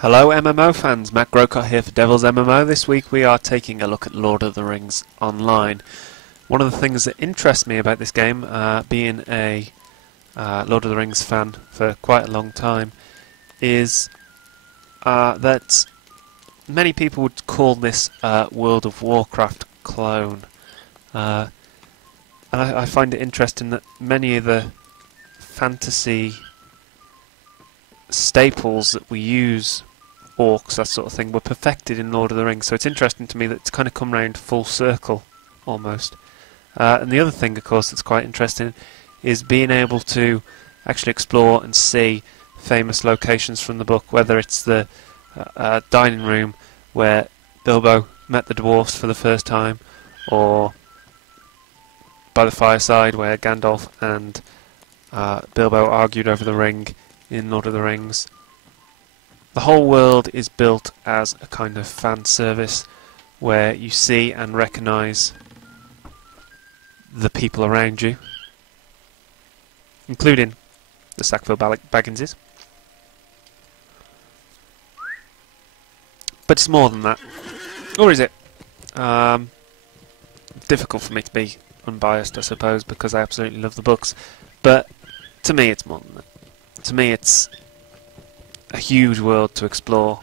Hello MMO fans, Matt Grocott here for Devil's MMO. This week we are taking a look at Lord of the Rings Online. One of the things that interests me about this game, being a Lord of the Rings fan for quite a long time, is that many people would call this World of Warcraft clone. And I find it interesting that many of the fantasy staples that we use, orcs, that sort of thing, were perfected in Lord of the Rings. So it's interesting to me that it's kind of come round full circle, almost. And the other thing, of course, that's quite interesting is being able to actually explore and see famous locations from the book, whether it's the dining room where Bilbo met the dwarfs for the first time, or by the fireside where Gandalf and Bilbo argued over the ring in Lord of the Rings. The whole world is built as a kind of fan service where you see and recognise the people around you, including the Sackville Bagginses. But it's more than that. Or is it? Difficult for me to be unbiased, I suppose, because I absolutely love the books. But to me it's more than that. To me it's a huge world to explore.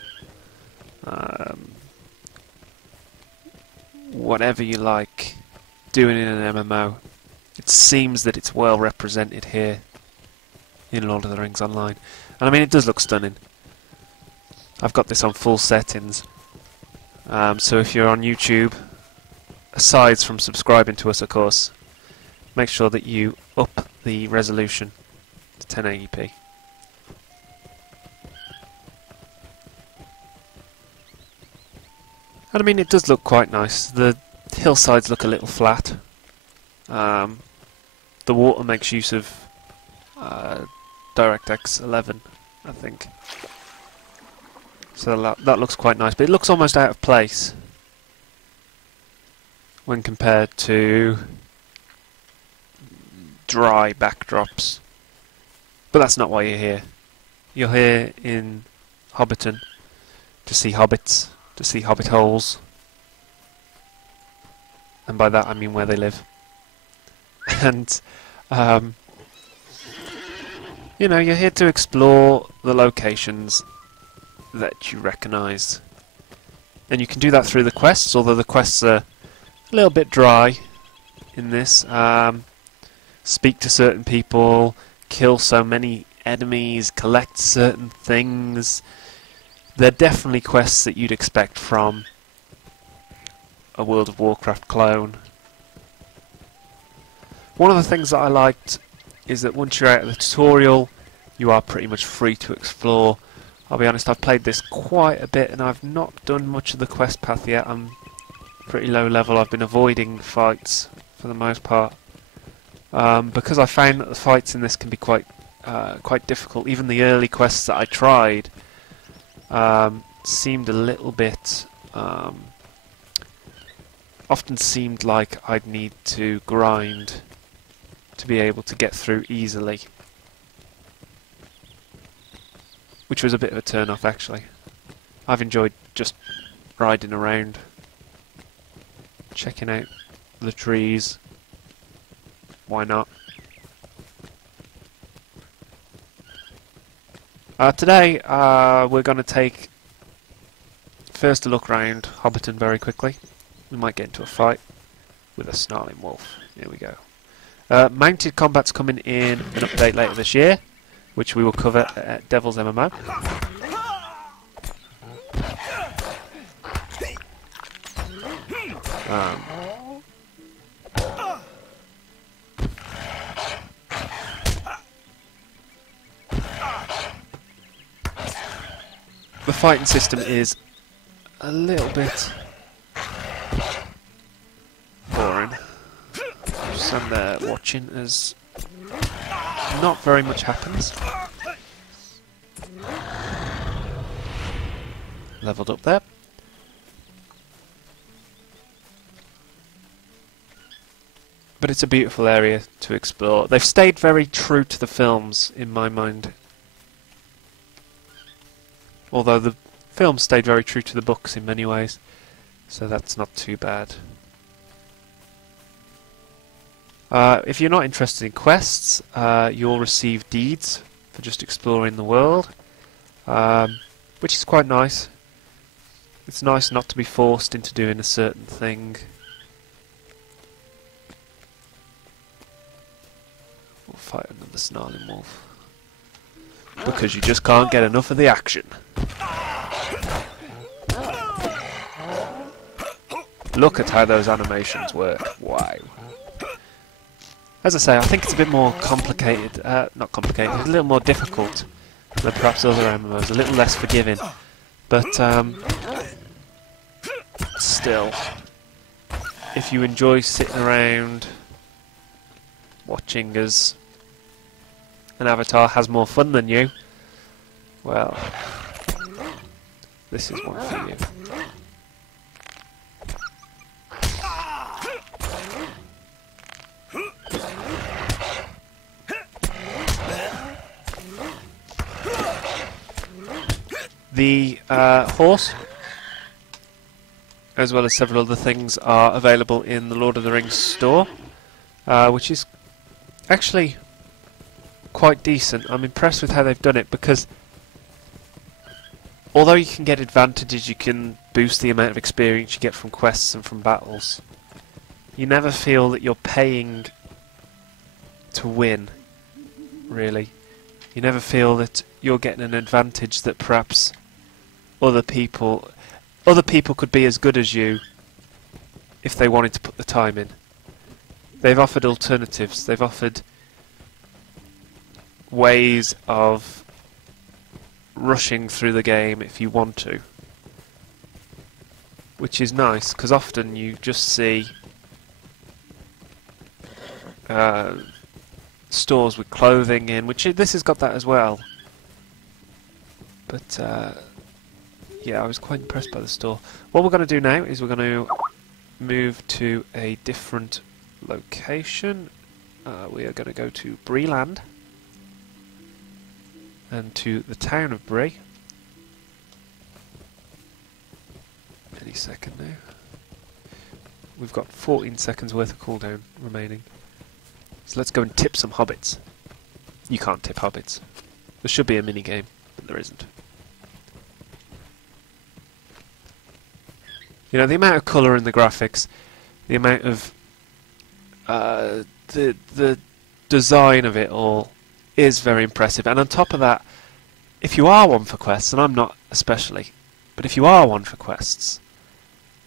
Whatever you like doing in an MMO, it seems that it's well represented here in Lord of the Rings Online. And I mean, it does look stunning. I've got this on full settings, so if you're on YouTube, aside from subscribing to us, of course, make sure that you up the resolution to 1080p. And I mean, it does look quite nice. The hillsides look a little flat. The water makes use of DirectX 11, I think. So that looks quite nice, but it looks almost out of place when compared to dry backdrops. But that's not why you're here. You're here in Hobbiton to see hobbits, to see hobbit holes, and by that I mean where they live. And you know, you're here to explore the locations that you recognise, and you can do that through the quests, although the quests are a little bit dry in this. Speak to certain people, kill so many enemies, collect certain things. They're definitely quests that you'd expect from a World of Warcraft clone. One of the things that I liked is that once you're out of the tutorial, you are pretty much free to explore. I'll be honest, I've played this quite a bit and I've not done much of the quest path yet. I'm pretty low level. I've been avoiding fights for the most part, because I found that the fights in this can be quite difficult. Even the early quests that I tried seemed a little bit, often seemed like I'd need to grind to be able to get through easily, which was a bit of a turn off actually. I've enjoyed just riding around, checking out the trees. Why not? Today we're going to take first a look around Hobbiton very quickly. We might get into a fight with a snarling wolf. Here we go. Mounted combat's coming in an update later this year, which we will cover at Devil's MMO. The fighting system is a little bit boring. Just stand there watching as not very much happens. Leveled up there. But it's a beautiful area to explore. They've stayed very true to the films, in my mind. Although the film stayed very true to the books in many ways, so that's not too bad. If you're not interested in quests, you'll receive deeds for just exploring the world, which is quite nice. It's nice not to be forced into doing a certain thing. We'll fight another snarling wolf. Because you just can't get enough of the action. Look at how those animations work. Wow. As I say, I think it's a bit more complicated, not complicated, a little more difficult than perhaps other MMOs, a little less forgiving. But, still, if you enjoy sitting around watching as an avatar has more fun than you, well, this is one for you. The horse, as well as several other things, are available in the Lord of the Rings store, which is actually quite decent. I'm impressed with how they've done it, because although you can get advantages, you can boost the amount of experience you get from quests and from battles, you never feel that you're paying to win, really. You never feel that you're getting an advantage that perhaps other people could be as good as you if they wanted to put the time in. They've offered alternatives. They've offered ways of rushing through the game if you want to, which is nice, because often you just see stores with clothing in, which this has got that as well. But yeah, I was quite impressed by the store. What we're going to do now is we're going to move to a different location. We are going to go to Breeland and to the town of Bree. Any second now. We've got 14 seconds worth of cooldown remaining. So let's go and tip some hobbits. You can't tip hobbits. There should be a mini game, but there isn't. You know, the amount of colour in the graphics, the amount of the design of it all is very impressive. And on top of that, if you are one for quests, and I'm not especially, but if you are one for quests,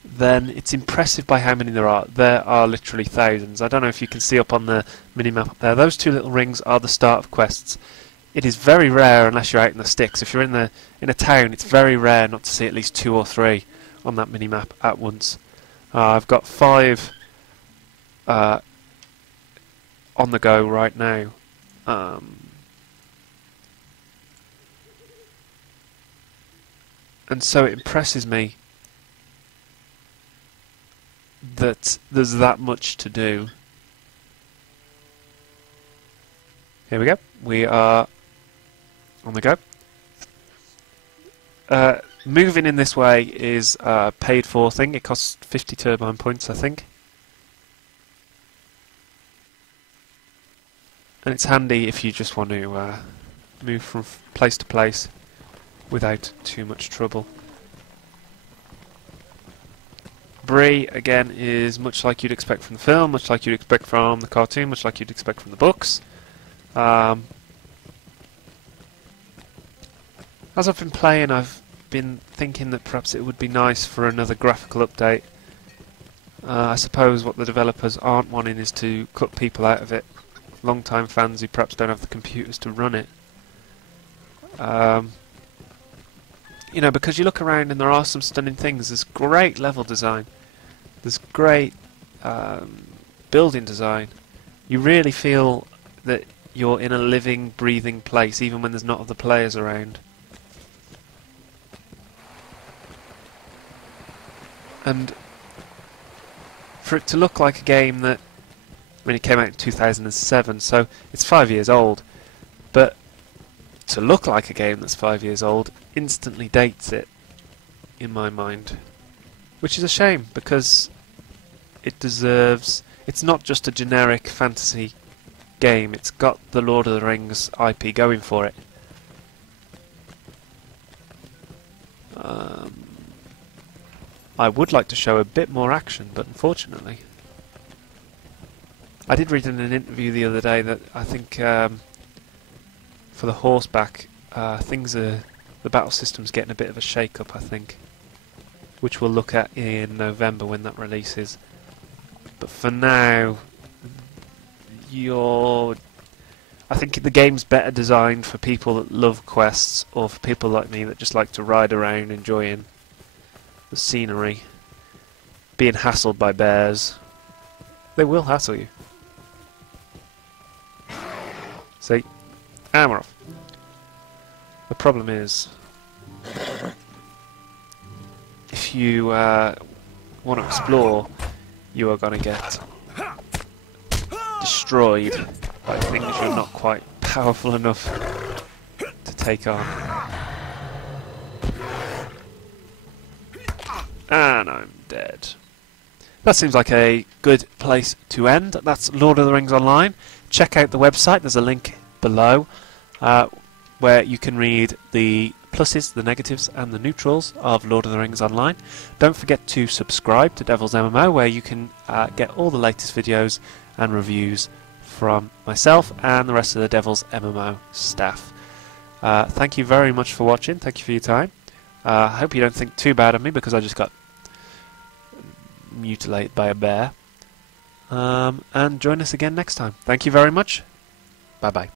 then it's impressive by how many there are. There are literally thousands. I don't know if you can see up on the mini-map up there. Those two little rings are the start of quests. It is very rare unless you're out in the sticks. If you're in a town, it's very rare not to see at least 2 or 3 on that mini-map at once. I've got 5 on the go right now. And so it impresses me that there's that much to do. Here we go. We are on the go. Moving in this way is a paid for thing. It costs 50 turbine points, I think. And it's handy if you just want to move from place to place without too much trouble. Bree, again, is much like you'd expect from the film, much like you'd expect from the cartoon, much like you'd expect from the books. As I've been playing, I've been thinking that perhaps it would be nice for another graphical update. I suppose what the developers aren't wanting is to cut people out of it, long-time fans who perhaps don't have the computers to run it. You know, because you look around and there are some stunning things. There's great level design. There's great building design. You really feel that you're in a living, breathing place, even when there's not other players around. And for it to look like a game that, I mean, it came out in 2007, so it's 5 years old, but to look like a game that's 5 years old instantly dates it. in my mind. Which is a shame, because it deserves... It's not just a generic fantasy game, it's got the Lord of the Rings IP going for it. I would like to show a bit more action, but unfortunately... I did read in an interview the other day that I think for the horseback, the battle system's getting a bit of a shake-up, I think, which we'll look at in November when that releases. But for now, I think the game's better designed for people that love quests, or for people like me that just like to ride around enjoying the scenery, being hassled by bears. They will hassle you. See? And we're off. The problem is, if you want to explore, you are going to get destroyed by things you're not quite powerful enough to take on. And I'm dead. That seems like a good place to end. That's Lord of the Rings Online. Check out the website, there's a link below where you can read the pluses, the negatives and the neutrals of Lord of the Rings Online. Don't forget to subscribe to Devil's MMO, where you can get all the latest videos and reviews from myself and the rest of the Devil's MMO staff. Thank you very much for watching, thank you for your time. I hope you don't think too bad of me because I just got mutilated by a bear. And join us again next time. Thank you very much. Bye bye.